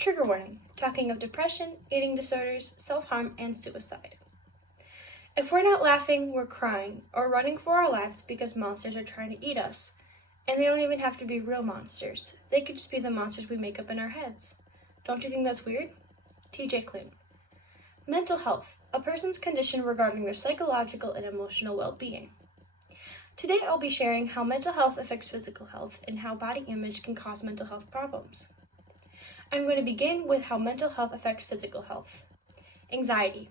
Trigger warning, talking of depression, eating disorders, self-harm, and suicide. If we're not laughing, we're crying, or running for our lives because monsters are trying to eat us. And they don't even have to be real monsters. They could just be the monsters we make up in our heads. Don't you think that's weird? TJ Klune. Mental health, a person's condition regarding their psychological and emotional well-being. Today I'll be sharing how mental health affects physical health and how body image can cause mental health problems. I'm going to begin with how mental health affects physical health. Anxiety.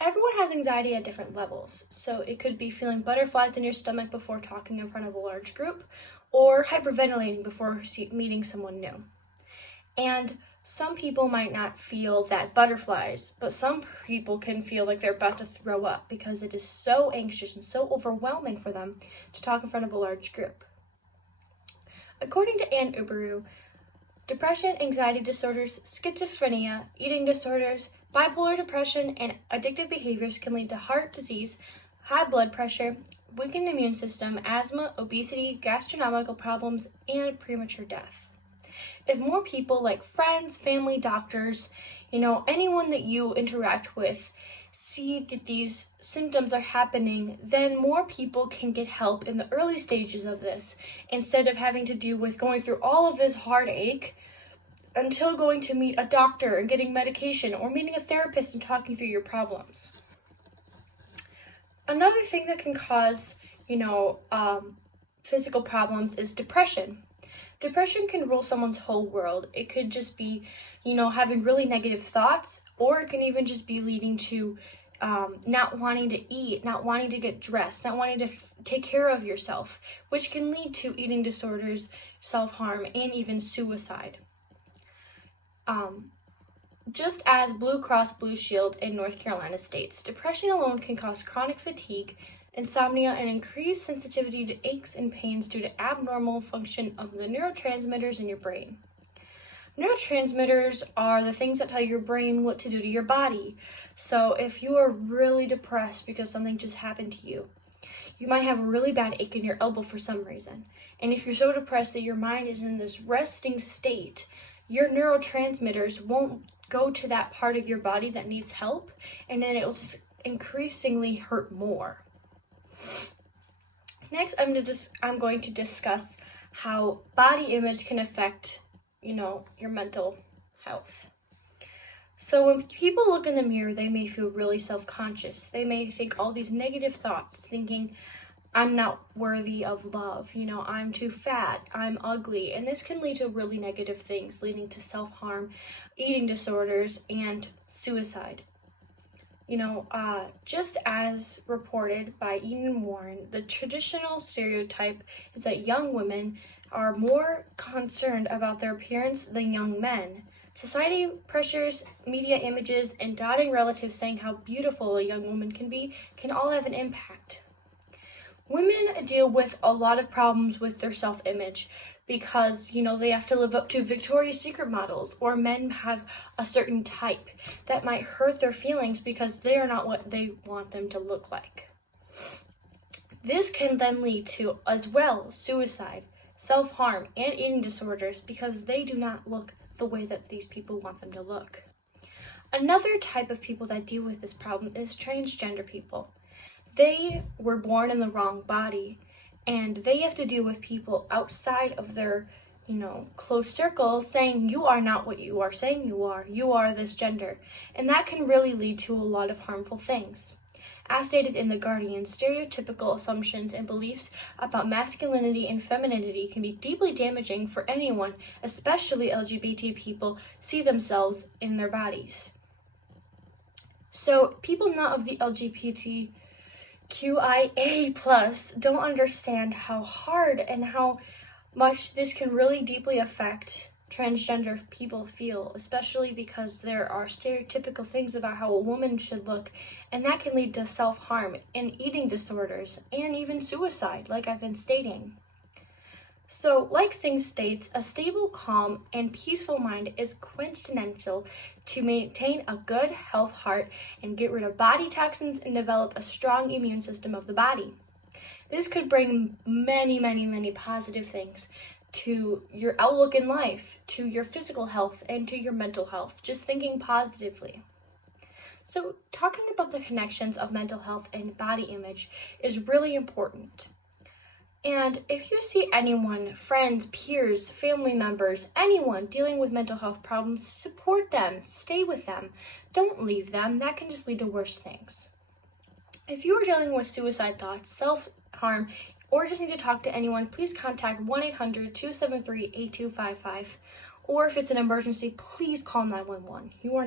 Everyone has anxiety at different levels, so it could be feeling butterflies in your stomach before talking in front of a large group, or hyperventilating before meeting someone new. And some people might not feel that butterflies, but some people can feel like they're about to throw up because it is so anxious and so overwhelming for them to talk in front of a large group. According to Ann Uberu, depression, anxiety disorders, schizophrenia, eating disorders, bipolar depression, and addictive behaviors can lead to heart disease, high blood pressure, weakened immune system, asthma, obesity, gastronomical problems, and premature death. If more people like friends, family, doctors, anyone that you interact with see that these symptoms are happening, then more people can get help in the early stages of this instead of having to deal with going through all of this heartache until going to meet a doctor and getting medication or meeting a therapist and talking through your problems. Another thing that can cause, physical problems is depression. Depression can rule someone's whole world. It could just be, having really negative thoughts, or it can even just be leading to not wanting to eat, not wanting to get dressed, not wanting to take care of yourself, which can lead to eating disorders, self-harm, and even suicide. Just as Blue Cross Blue Shield in North Carolina states, depression alone can cause chronic fatigue, insomnia, and increased sensitivity to aches and pains due to abnormal function of the neurotransmitters in your brain. Neurotransmitters are the things that tell your brain what to do to your body. So if you are really depressed because something just happened to you, you might have a really bad ache in your elbow for some reason. And if you're so depressed that your mind is in this resting state, your neurotransmitters won't go to that part of your body that needs help, and then it will just increasingly hurt more. Next, I'm going to discuss how body image can affect, your mental health. So when people look in the mirror, they may feel really self-conscious. They may think all these negative thoughts, thinking, I'm not worthy of love, I'm too fat, I'm ugly, and this can lead to really negative things, leading to self-harm, eating disorders, and suicide. Just as reported by Eden Warren, the traditional stereotype is that young women are more concerned about their appearance than young men. Society pressures, media images, and doting relatives saying how beautiful a young woman can be can all have an impact. Women deal with a lot of problems with their self-image because, they have to live up to Victoria's Secret models, or men have a certain type that might hurt their feelings because they are not what they want them to look like. This can then lead to, as well, suicide, self-harm, and eating disorders because they do not look the way that these people want them to look. Another type of people that deal with this problem is transgender people. They were born in the wrong body, and they have to deal with people outside of their, close circle saying you are not what you are saying you are this gender. And that can really lead to a lot of harmful things. As stated in The Guardian, stereotypical assumptions and beliefs about masculinity and femininity can be deeply damaging for anyone, especially LGBT people, see themselves in their bodies. So people not of the LGBTQIA+ don't understand how hard and how much this can really deeply affect transgender people feel, especially because there are stereotypical things about how a woman should look, and that can lead to self-harm and eating disorders and even suicide, like I've been stating. So, like Singh states, a stable, calm, and peaceful mind is quintessential to maintain a good health heart and get rid of body toxins and develop a strong immune system of the body. This could bring many positive things. to your outlook in life, to your physical health, and to your mental health. Just thinking positively. So, talking about the connections of mental health and body image is really important. And if you see anyone, friends, peers, family members, anyone dealing with mental health problems, support them, stay with them, don't leave them. That can just lead to worse things. If you are dealing with suicide thoughts, self-harm, or just need to talk to anyone, please contact 1-800-273-8255. Or if it's an emergency, please call 911. You are